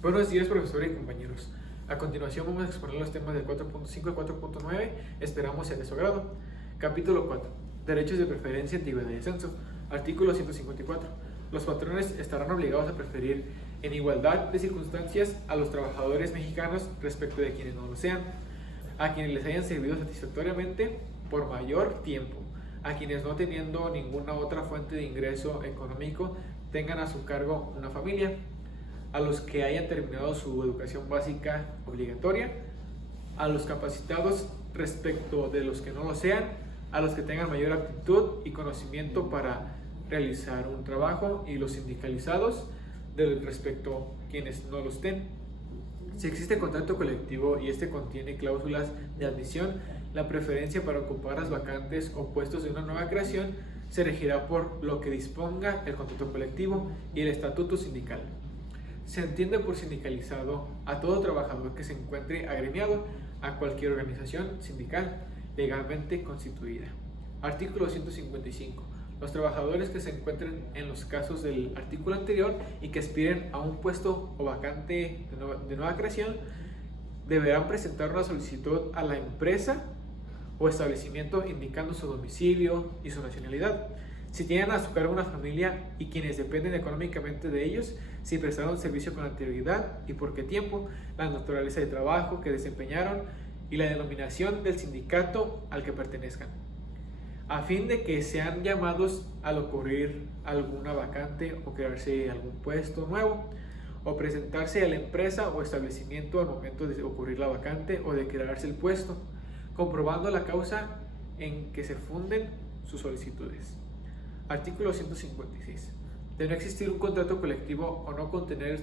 Buenos días, profesor y compañeros. A continuación vamos a exponer los temas del 4.5 al 4.9, esperamos sea de su agrado. Capítulo 4. Derechos de preferencia, antigüedad y descenso. Artículo 154. Los patrones estarán obligados a preferir en igualdad de circunstancias a los trabajadores mexicanos respecto de quienes no lo sean, a quienes les hayan servido satisfactoriamente por mayor tiempo, a quienes no teniendo ninguna otra fuente de ingreso económico tengan a su cargo una familia, a los que hayan terminado su educación básica obligatoria, a los capacitados respecto de los que no lo sean, a los que tengan mayor aptitud y conocimiento para realizar un trabajo y los sindicalizados respecto a quienes no lo estén. Si existe contrato colectivo y este contiene cláusulas de admisión, la preferencia para ocupar las vacantes o puestos de una nueva creación se regirá por lo que disponga el contrato colectivo y el estatuto sindical. Se entiende por sindicalizado a todo trabajador que se encuentre agremiado a cualquier organización sindical legalmente constituida. Artículo 155. Los trabajadores que se encuentren en los casos del artículo anterior y que aspiren a un puesto o vacante de nueva creación deberán presentar una solicitud a la empresa o establecimiento indicando su domicilio y su nacionalidad. Si tienen a su cargo una familia y quienes dependen económicamente de ellos, si prestaron servicio con anterioridad y por qué tiempo, la naturaleza de trabajo que desempeñaron y la denominación del sindicato al que pertenezcan, a fin de que sean llamados al ocurrir alguna vacante o crearse algún puesto nuevo, o presentarse a la empresa o establecimiento al momento de ocurrir la vacante o de crearse el puesto, comprobando la causa en que se funden sus solicitudes. Artículo 156. De no existir un contrato colectivo o no contener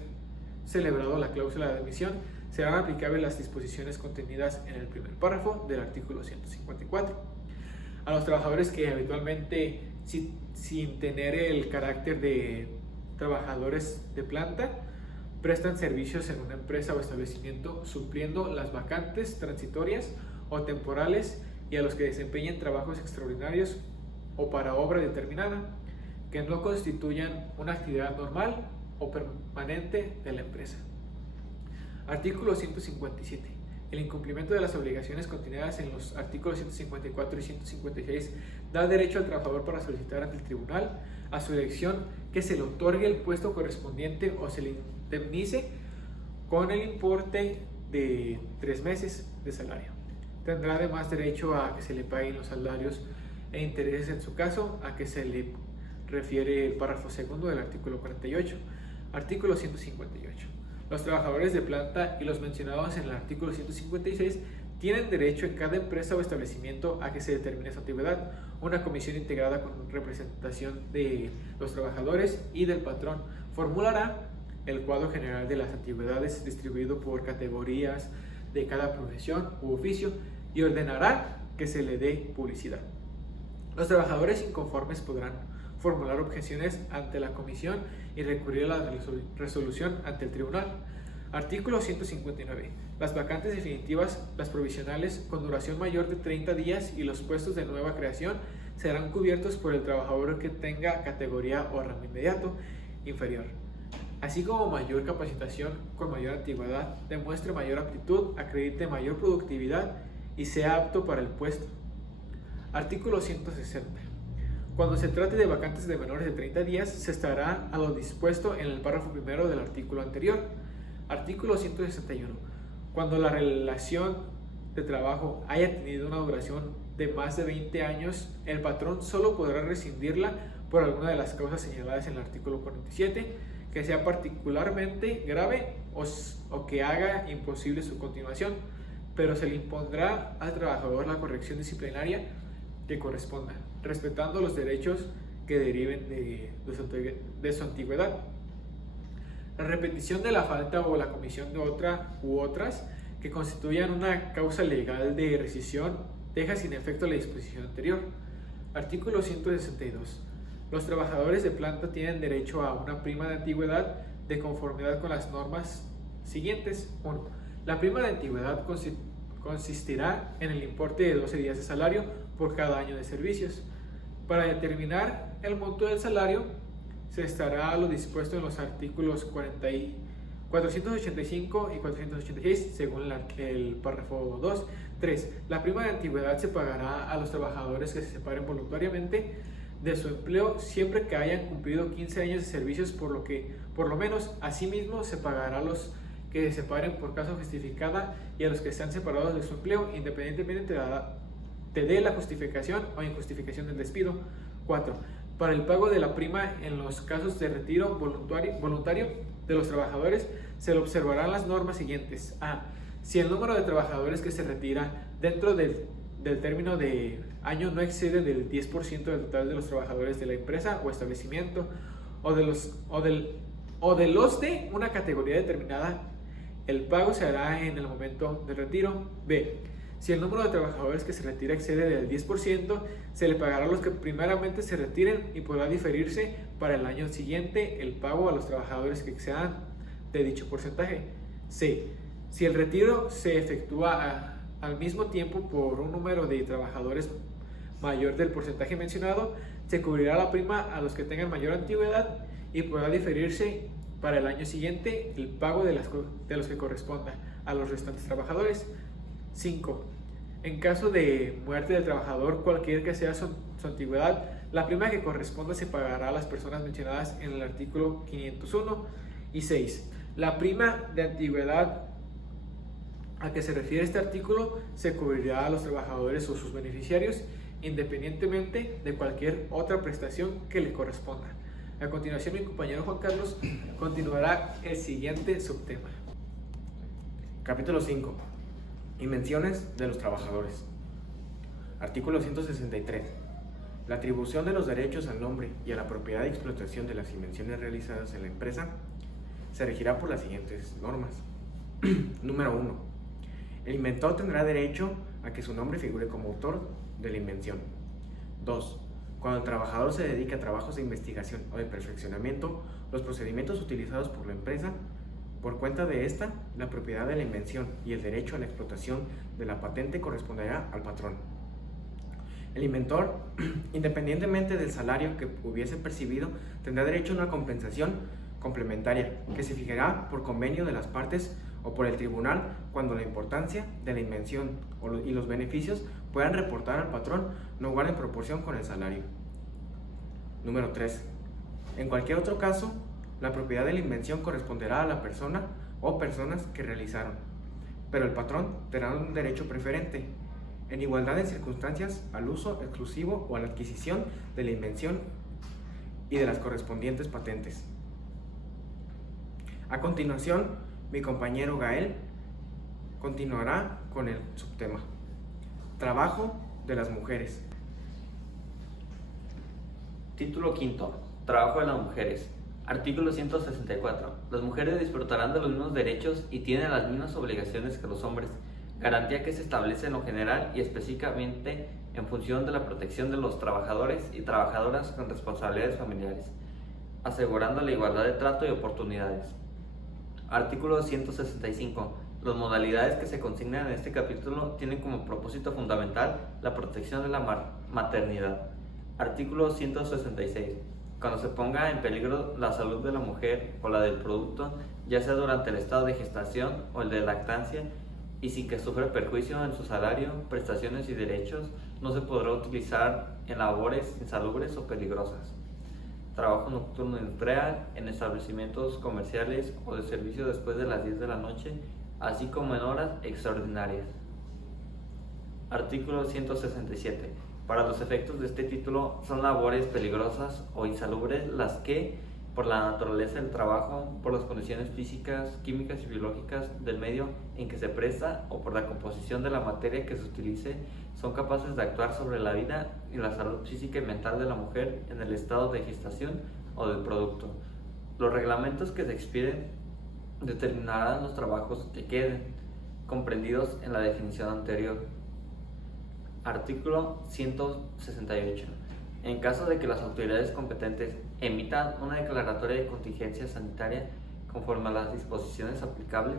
celebrado la cláusula de admisión, serán aplicables las disposiciones contenidas en el primer párrafo del artículo 154. A los trabajadores que habitualmente, sin tener el carácter de trabajadores de planta, prestan servicios en una empresa o establecimiento supliendo las vacantes transitorias o temporales, y a los que desempeñen trabajos extraordinarios o para obra determinada que no constituyan una actividad normal o permanente de la empresa. Artículo 157. El incumplimiento de las obligaciones contenidas en los artículos 154 y 156 da derecho al trabajador para solicitar ante el tribunal a su elección que se le otorgue el puesto correspondiente o se le indemnice con el importe de 3 meses de salario. Tendrá además derecho a que se le paguen los salarios e intereses en su caso, a que se le refiere el párrafo segundo del artículo 48. Artículo 158. Los trabajadores de planta y los mencionados en el artículo 156 tienen derecho en cada empresa o establecimiento a que se determine su antigüedad. Una comisión integrada con representación de los trabajadores y del patrón formulará el cuadro general de las antigüedades distribuido por categorías de cada profesión u oficio y ordenará que se le dé publicidad. Los trabajadores inconformes podrán formular objeciones ante la comisión y recurrir a la resolución ante el tribunal. Artículo 159. Las vacantes definitivas, las provisionales con duración mayor de 30 días y los puestos de nueva creación serán cubiertos por el trabajador que tenga categoría o rango inmediato inferior, así como mayor capacitación con mayor antigüedad, demuestre mayor aptitud, acredite mayor productividad y sea apto para el puesto. Artículo 160. Cuando se trate de vacantes de menores de 30 días, se estará a lo dispuesto en el párrafo primero del artículo anterior. Artículo 161. Cuando la relación de trabajo haya tenido una duración de más de 20 años, el patrón solo podrá rescindirla por alguna de las causas señaladas en el artículo 47, que sea particularmente grave o que haga imposible su continuación, pero se le impondrá al trabajador la corrección disciplinaria que corresponda, respetando los derechos que deriven de su antigüedad. La repetición de la falta o la comisión de otra u otras que constituyan una causa legal de rescisión deja sin efecto la disposición anterior. Artículo 162. Los trabajadores de planta tienen derecho a una prima de antigüedad de conformidad con las normas siguientes. 1. La prima de antigüedad consistirá en el importe de 12 días de salario por cada año de servicios. Para determinar el monto del salario, se estará a lo dispuesto en los artículos 485 y 486 según el párrafo 2. 3. La prima de antigüedad se pagará a los trabajadores que se separen voluntariamente de su empleo siempre que hayan cumplido 15 años de servicios, por lo menos. Asimismo, se pagará a los que se separen por causa justificada y a los que sean separados de su empleo, independientemente de la justificación o injustificación del despido. 4. Para el pago de la prima en los casos de retiro voluntario de los trabajadores, se le observarán las normas siguientes. A. Si el número de trabajadores que se retira dentro del término de año no excede del 10% del total de los trabajadores de la empresa o establecimiento o de los de una categoría determinada, el pago se hará en el momento del retiro. B. Si el número de trabajadores que se retira excede del 10%, se le pagará a los que primeramente se retiren y podrá diferirse para el año siguiente el pago a los trabajadores que excedan de dicho porcentaje. C. Si el retiro se efectúa al mismo tiempo por un número de trabajadores mayor del porcentaje mencionado, se cubrirá la prima a los que tengan mayor antigüedad y podrá diferirse para el año siguiente el pago de los que corresponda a los restantes trabajadores. 5. En caso de muerte del trabajador, cualquier que sea su antigüedad, la prima que corresponda se pagará a las personas mencionadas en el artículo 501. Y 6. La prima de antigüedad a que se refiere este artículo se cubrirá a los trabajadores o sus beneficiarios, independientemente de cualquier otra prestación que le corresponda. A continuación, mi compañero Juan Carlos continuará el siguiente subtema. Capítulo 5. Invenciones de los trabajadores. Artículo 163. La atribución de los derechos al nombre y a la propiedad y explotación de las invenciones realizadas en la empresa se regirá por las siguientes normas. Número 1. El inventor tendrá derecho a que su nombre figure como autor de la invención. 2. Cuando el trabajador se dedica a trabajos de investigación o de perfeccionamiento, los procedimientos utilizados por la empresa, por cuenta de esta, la propiedad de la invención y el derecho a la explotación de la patente corresponderá al patrón. El inventor, independientemente del salario que hubiese percibido, tendrá derecho a una compensación complementaria que se fijará por convenio de las partes o por el tribunal cuando la importancia de la invención y los beneficios puedan reportar al patrón no guarden proporción con el salario. Número 3. En cualquier otro caso, la propiedad de la invención corresponderá a la persona o personas que realizaron, pero el patrón tendrá un derecho preferente, en igualdad de circunstancias, al uso exclusivo o a la adquisición de la invención y de las correspondientes patentes. A continuación, mi compañero Gael continuará con el subtema: Trabajo de las mujeres. Título quinto. Trabajo de las mujeres. Artículo 164. Las mujeres disfrutarán de los mismos derechos y tienen las mismas obligaciones que los hombres, garantía que se establece en lo general y específicamente en función de la protección de los trabajadores y trabajadoras con responsabilidades familiares, asegurando la igualdad de trato y oportunidades. Artículo 165. Las modalidades que se consignan en este capítulo tienen como propósito fundamental la protección de la maternidad. Artículo 166. Cuando se ponga en peligro la salud de la mujer o la del producto, ya sea durante el estado de gestación o el de lactancia, y sin que sufra perjuicio en su salario, prestaciones y derechos, no se podrá utilizar en labores insalubres o peligrosas. Trabajo nocturno industrial, en establecimientos comerciales o de servicio después de las 10 de la noche, así como en horas extraordinarias. Artículo 167. Para los efectos de este título, son labores peligrosas o insalubres las que, por la naturaleza del trabajo, por las condiciones físicas, químicas y biológicas del medio en que se presta o por la composición de la materia que se utilice, son capaces de actuar sobre la vida y la salud física y mental de la mujer en el estado de gestación o del producto. Los reglamentos que se expiden determinarán los trabajos que queden comprendidos en la definición anterior. Artículo 168. En caso de que las autoridades competentes emitan una declaratoria de contingencia sanitaria conforme a las disposiciones aplicables,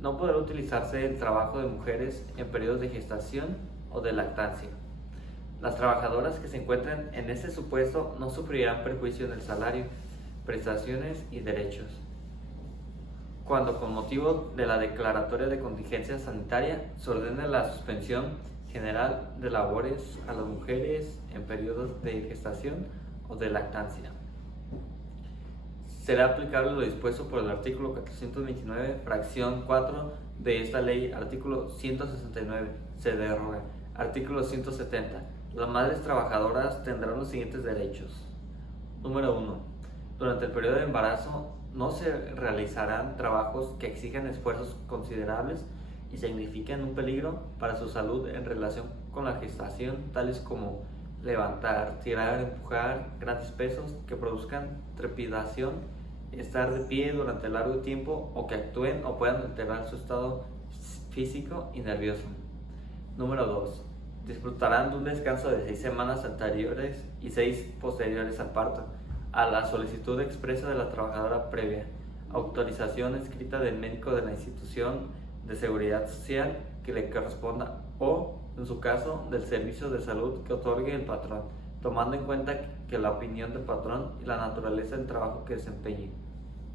no podrá utilizarse el trabajo de mujeres en periodos de gestación o de lactancia. Las trabajadoras que se encuentren en este supuesto no sufrirán perjuicio en el salario, prestaciones y derechos. cuando con motivo de la declaratoria de contingencia sanitaria se ordene la suspensión general de labores a las mujeres en periodos de gestación o de lactancia. Será aplicable lo dispuesto por el artículo 429, fracción 4 de esta ley. Artículo 169, se deroga. Artículo 170. Las madres trabajadoras tendrán los siguientes derechos. Número 1. Durante el periodo de embarazo no se realizarán trabajos que exijan esfuerzos considerables y signifiquen un peligro para su salud en relación con la gestación, tales como levantar, tirar, empujar grandes pesos que produzcan trepidación, estar de pie durante largo tiempo o que actúen o puedan alterar su estado físico y nervioso. Número 2. Disfrutarán de un descanso de 6 semanas anteriores y 6 posteriores al parto, a la solicitud expresa de la trabajadora previa, autorización escrita del médico de la institución de seguridad social que le corresponda o, en su caso, del servicio de salud que otorgue el patrón, tomando en cuenta que la opinión del patrón y la naturaleza del trabajo que desempeñe.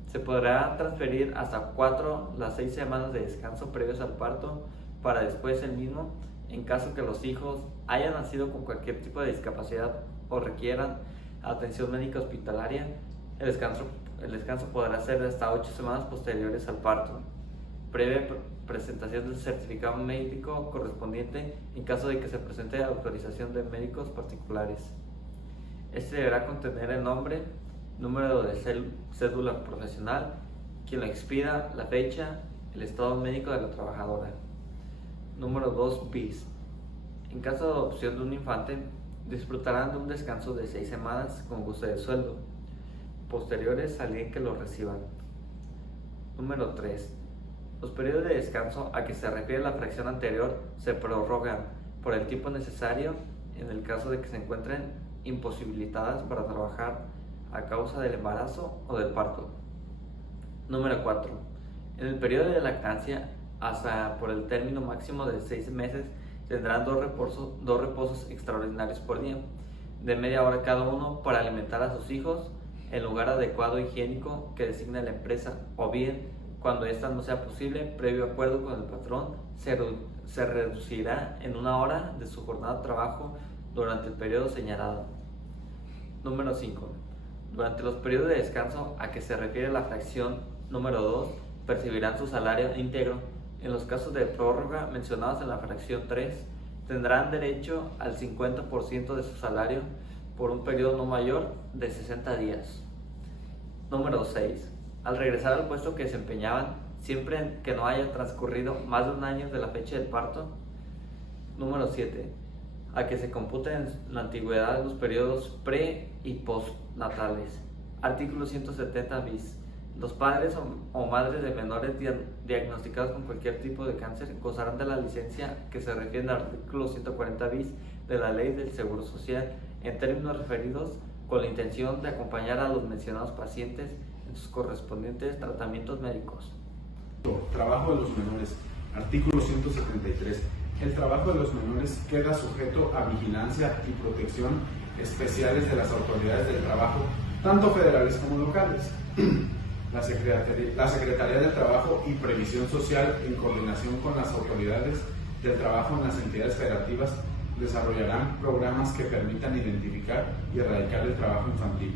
Se podrá transferir hasta 4 las 6 semanas de descanso previos al parto para después el mismo, en caso que los hijos hayan nacido con cualquier tipo de discapacidad o requieran atención médica hospitalaria. El descanso podrá ser de hasta 8 semanas posteriores al parto, previa presentación del certificado médico correspondiente en caso de que se presente autorización de médicos particulares. Este deberá contener el nombre, número de cédula profesional, quien lo expida, la fecha, el estado médico de la trabajadora. Número 2 bis. En caso de adopción de un infante, disfrutarán de un descanso de 6 semanas con goce de sueldo, posteriores al día en que lo reciban. Número 3. Los periodos de descanso a que se refiere la fracción anterior se prorrogan por el tiempo necesario en el caso de que se encuentren imposibilitadas para trabajar a causa del embarazo o del parto. Número 4. En el periodo de lactancia, hasta por el término máximo de 6 meses, tendrán dos reposos extraordinarios por día, de media hora cada uno, para alimentar a sus hijos en lugar adecuado e higiénico que designe la empresa, o bien, cuando esta no sea posible, previo acuerdo con el patrón, se reducirá en 1 hora de su jornada de trabajo durante el periodo señalado. Número 5. Durante los periodos de descanso a que se refiere la fracción número 2, percibirán su salario íntegro. En los casos de prórroga mencionados en la fracción 3, tendrán derecho al 50% de su salario por un periodo no mayor de 60 días. Número 6. Al regresar al puesto que desempeñaban, siempre que no haya transcurrido más de 1 año de la fecha del parto. Número 7. A que se computen la antigüedad de los periodos pre- y postnatales. Artículo 170 bis. Los padres o madres de menores diagnosticados con cualquier tipo de cáncer gozarán de la licencia que se refiere al artículo 140 bis de la Ley del Seguro Social en términos referidos, con la intención de acompañar a los mencionados pacientes en sus correspondientes tratamientos médicos. Trabajo de los menores. Artículo 173. El trabajo de los menores queda sujeto a vigilancia y protección especiales de las autoridades del trabajo, tanto federales como locales. La Secretaría del Trabajo y Previsión Social, en coordinación con las autoridades del trabajo en las entidades federativas, desarrollarán programas que permitan identificar y erradicar el trabajo infantil.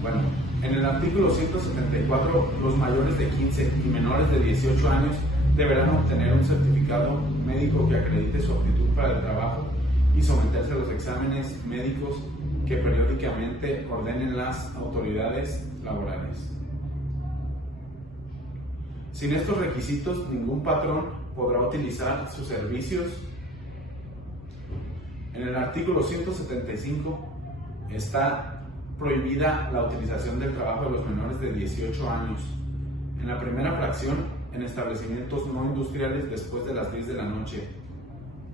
Bueno, en el artículo 174, los mayores de 15 y menores de 18 años deberán obtener un certificado médico que acredite su aptitud para el trabajo y someterse a los exámenes médicos que periódicamente ordenen las autoridades laborales. Sin estos requisitos, ningún patrón podrá utilizar sus servicios. En el artículo 175 está prohibida la utilización del trabajo de los menores de 18 años. En la primera fracción, en establecimientos no industriales después de las 10 de la noche.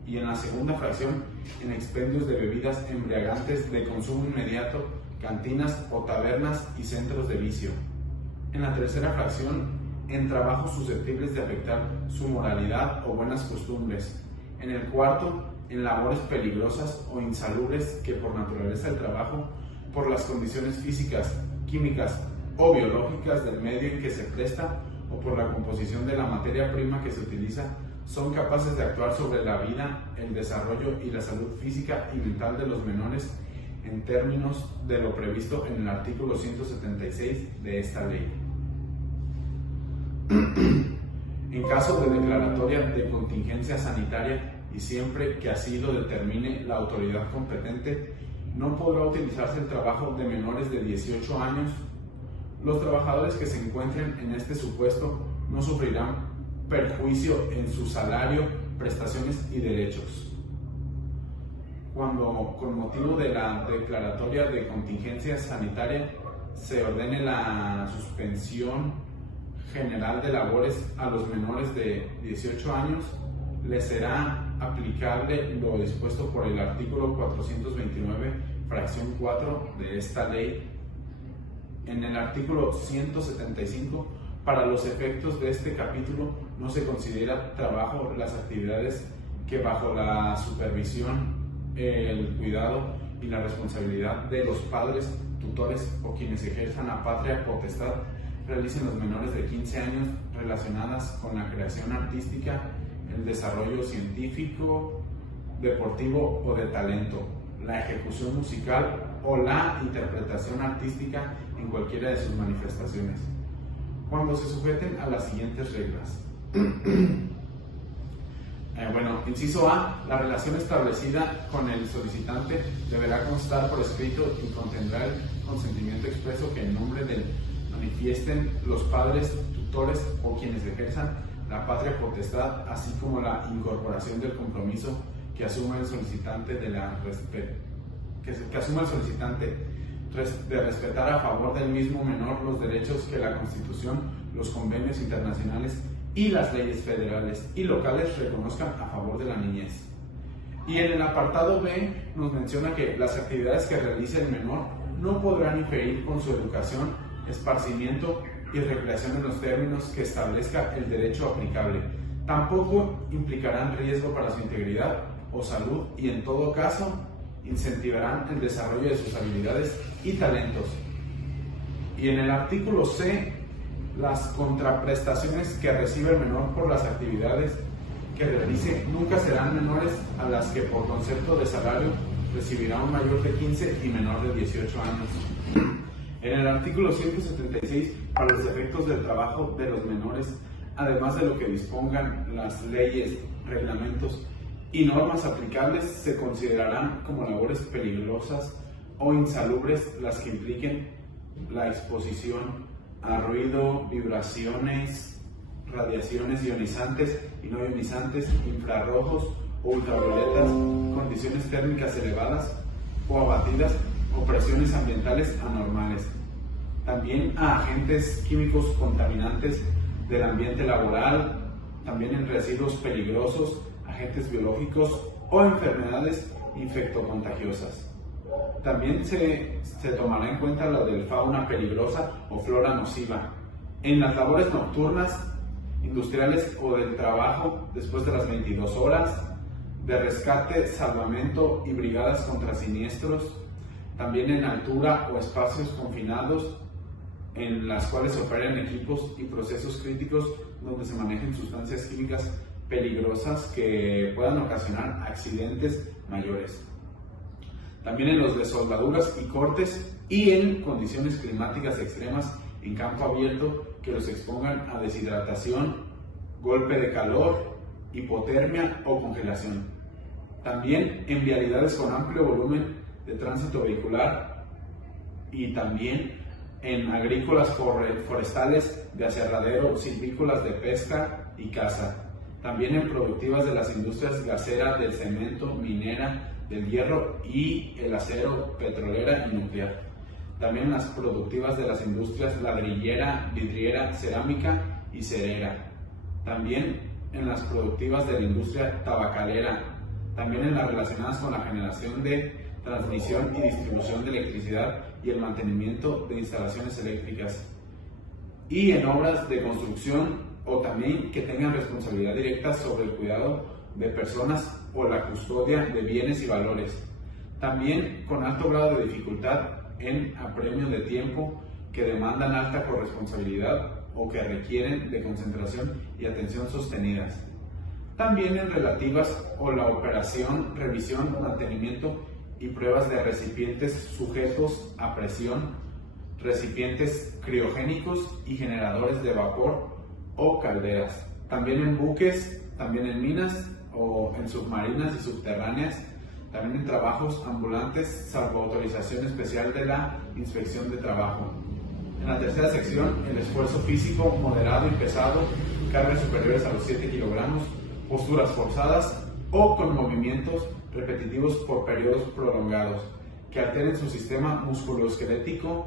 Y en la segunda fracción, en expendios de bebidas embriagantes de consumo inmediato, cantinas o tabernas y centros de vicio. En la tercera fracción, en trabajos susceptibles de afectar su moralidad o buenas costumbres. En el cuarto, en labores peligrosas o insalubres que por naturaleza del trabajo, por las condiciones físicas, químicas o biológicas del medio en que se presta o por la composición de la materia prima que se utiliza, son capaces de actuar sobre la vida, el desarrollo y la salud física y mental de los menores en términos de lo previsto en el artículo 176 de esta ley. En caso de declaratoria de contingencia sanitaria y siempre que así lo determine la autoridad competente, no podrá utilizarse el trabajo de menores de 18 años. Los trabajadores que se encuentren en este supuesto no sufrirán perjuicio en su salario, prestaciones y derechos. Cuando, con motivo de la declaratoria de contingencia sanitaria, se ordene la suspensión general de labores a los menores de 18 años, les será aplicable lo dispuesto por el artículo 429, fracción 4 de esta ley. En el artículo 175, para los efectos de este capítulo, no se considera trabajo las actividades que bajo la supervisión, el cuidado y la responsabilidad de los padres, tutores o quienes ejerzan la patria potestad realicen los menores de 15 años relacionadas con la creación artística, el desarrollo científico, deportivo o de talento, la ejecución musical o la interpretación artística en cualquiera de sus manifestaciones, cuando se sujeten a las siguientes reglas. Inciso A, la relación establecida con el solicitante deberá constar por escrito y contendrá el consentimiento expreso que en nombre del manifiesten los padres, tutores o quienes ejerzan la patria potestad, así como la incorporación del compromiso que asuma el solicitante de respetar a favor del mismo menor los derechos que la Constitución, los convenios internacionales y las leyes federales y locales reconozcan a favor de la niñez. Y en el apartado B nos menciona que las actividades que realice el menor no podrán inferir con su educación, esparcimiento y recreación en los términos que establezca el derecho aplicable. Tampoco implicarán riesgo para su integridad o salud y en todo caso incentivarán el desarrollo de sus habilidades y talentos. Y en el artículo C, las contraprestaciones que recibe el menor por las actividades que realice nunca serán menores a las que por concepto de salario recibirá un mayor de 15 y menor de 18 años. En el artículo 176, para los efectos del trabajo de los menores, además de lo que dispongan las leyes, reglamentos y normas aplicables, se considerarán como labores peligrosas o insalubres las que impliquen la exposición a ruido, vibraciones, radiaciones ionizantes y no ionizantes, infrarrojos o ultravioletas, condiciones térmicas elevadas o abatidas o presiones ambientales anormales. También a agentes químicos contaminantes del ambiente laboral, también en residuos peligrosos, agentes biológicos o enfermedades infectocontagiosas. También se tomará en cuenta la de fauna peligrosa o flora nociva. En las labores nocturnas, industriales o del trabajo después de las 22 horas, de rescate, salvamento y brigadas contra siniestros, también en altura o espacios confinados en las cuales se operen equipos y procesos críticos donde se manejen sustancias químicas peligrosas que puedan ocasionar accidentes mayores. También en los de soldaduras y cortes y en condiciones climáticas extremas en campo abierto que los expongan a deshidratación, golpe de calor, hipotermia o congelación. También en vialidades con amplio volumen de tránsito vehicular y también en agrícolas forestales, de aserradero, silvícolas de pesca y caza. También en productivas de las industrias gasera, del cemento, minera, del hierro y el acero, petrolera y nuclear. También en las productivas de las industrias ladrillera, vidriera, cerámica y cerera. También en las productivas de la industria tabacalera. También en las relacionadas con la generación de transmisión y distribución de electricidad y el mantenimiento de instalaciones eléctricas. Y en obras de construcción o también que tengan responsabilidad directa sobre el cuidado de personas o la custodia de bienes y valores. También con alto grado de dificultad en apremio de tiempo que demandan alta corresponsabilidad o que requieren de concentración y atención sostenidas. También en relativas a la operación, revisión, mantenimiento y pruebas de recipientes sujetos a presión, recipientes criogénicos y generadores de vapor o calderas. También en buques, también en minas o en submarinas y subterráneas, también en trabajos ambulantes, salvo autorización especial de la Inspección de Trabajo. En la tercera sección, el esfuerzo físico moderado y pesado, cargas superiores a los 7 kilogramos, posturas forzadas o con movimientos repetitivos por periodos prolongados que alteren su sistema musculoesquelético.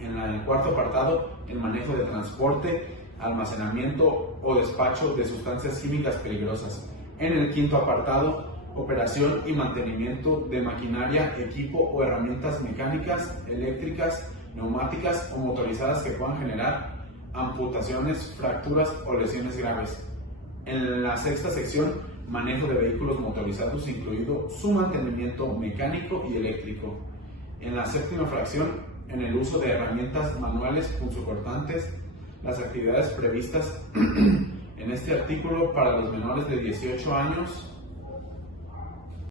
En el cuarto apartado, el manejo de transporte, almacenamiento o despacho de sustancias químicas peligrosas. En el quinto apartado, operación y mantenimiento de maquinaria, equipo o herramientas mecánicas, eléctricas, neumáticas o motorizadas que puedan generar amputaciones, fracturas o lesiones graves. En la sexta sección, manejo de vehículos motorizados, incluido su mantenimiento mecánico y eléctrico. En la séptima fracción, en el uso de herramientas manuales punzocortantes, las actividades previstas en este artículo para los menores de 18 años